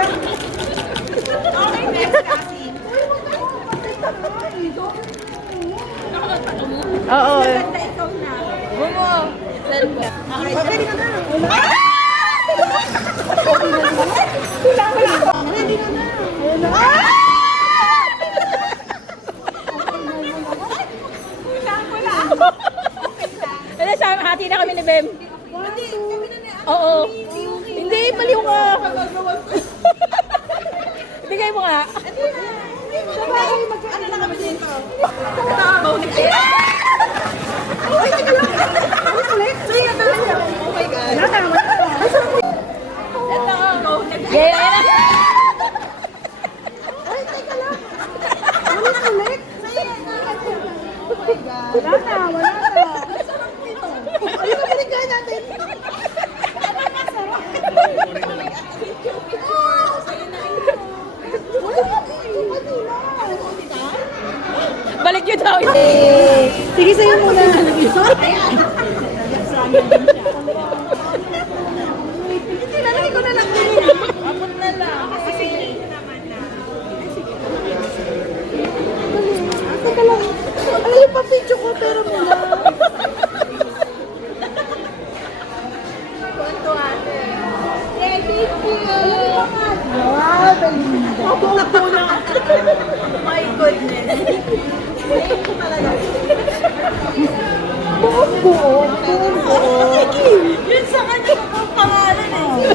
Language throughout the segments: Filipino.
Okay, next kasi. Oo. Ganda ikaw na. Bumo. Pwede ka na. Ready ka na. Ano, hati na kami ni Bem. Oo. Hindi, maliw ka. Bigay mo nga. Ano na kami dito? Oh my God. Yeah. Ay, teka lang. Ano na ulit? Wala na, wala na. Masarap dito. Ano na binigay natin? Balik yun daw. Sige, sa'yo muna. Hindi, lalagay ko na lang din. Abot na lang. Kasi naman na. Teka lang. Ay, pa-video ko, pero muna. Kwento ate. Thank you. Wow, Belinda. Opo na. My goodness. Thank you talaga. Buo. Yun sa kanya ang pangalan eh.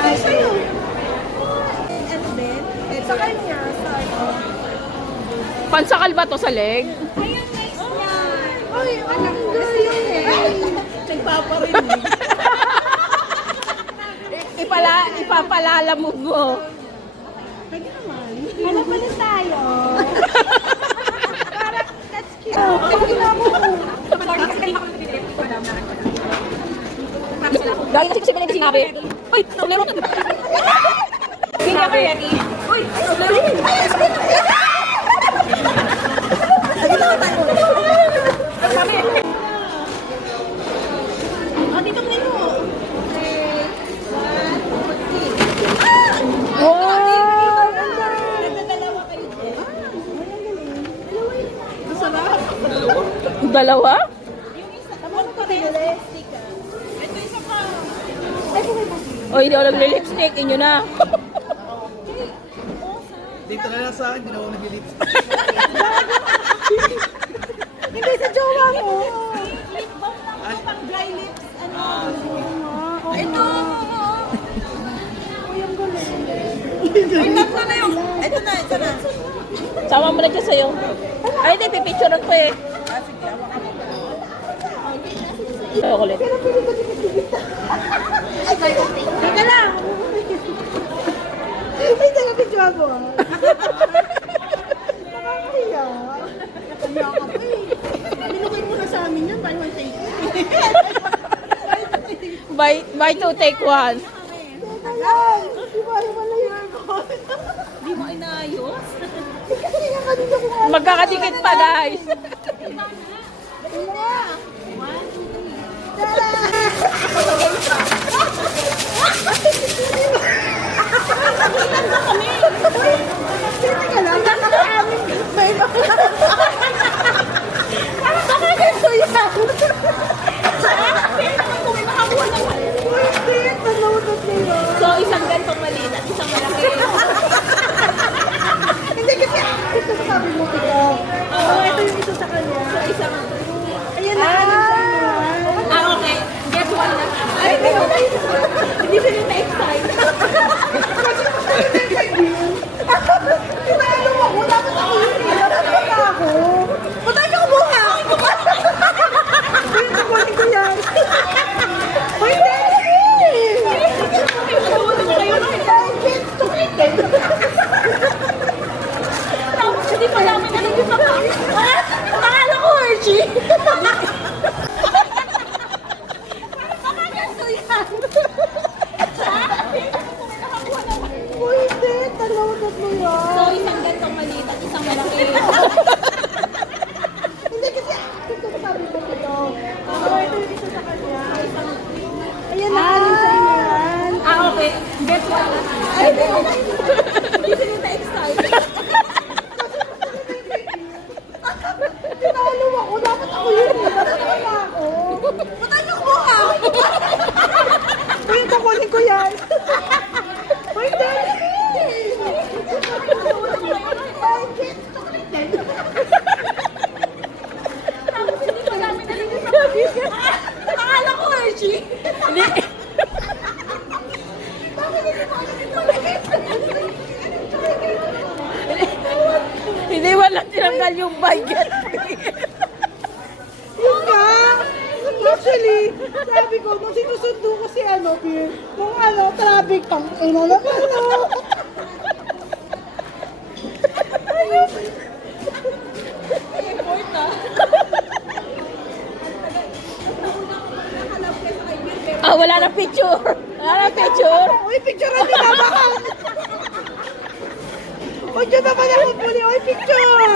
Ay, sa'yo. And then, sa kanya, Pansakal ba to sa leg? ayun, nice niya. Ay, alam ko yun eh. Nagpaparinig. Ipapalalamog mo. Pwede naman. Ano pala tayo? Parang, that's cute. Sige na mo. Gaya kasi kasi pinag sinabi. Uy, soblero ka. Sinabi. Uy, soblero. Sige na tayo. Dito mo nilo. Wow! Nagdadalawa kayo. Masarap. Dalawa? Yung isa, tapos ko rin. Stick ah. Ito isa pa. Ay, bukay pa. O, hindi ako nagli-lipstick. Inyo na. Dito na lang sa akin, hindi na ako nag-lipstick. Hindi sa jowa mo. Lip balm lang pang dry lips. Ito. Ay, tatlo na yung. Ito na. Sama mo na dyan sa'yo. Ay, hindi. Pipicturean ko eh. Ayaw ko ulit. Teka lang. Ay, taga picture mo. Nakakahiya. Nakakahiya ka pa eh. Binukay mo na sa amin yan. Buy one take one. Buy two, take one. Teka lang. Di ba wala yun? Di mo inayos? Kasi nga kanina ko nga. Magkakadikit pa, guys. Wala. 1, 2, 3. Tara! Teka lang, nakakaamin. Baka ganito yan. Wait, nanonood na yun. So, isang gantong maliit at isang malaki. Hindi kasi ito sabi mo ito. Oo, ito yung isa sa kanya. So, isang... Ayan na. Okay. Get one na. Ay, Hindi sila na-excite. Tinalo ako. Dapat ako yun. Wala ako. Matalo ko ah! Uy, kukunin ko yan. Uy, dali. Tapos hindi pa namin nalagay sa paligid. Akala ko Hershey. Hindi. Hindi walang tinanggal yung budget. Yun nga. Actually, sabi ko, nung sinusundo ko si Pierre, nung traffic, pang ina naman, no? Effort ah. Wala na picture. Wala na picture. Uy, picture ang tinabakan. Uy, dyan naman ako muli. Uy, picture.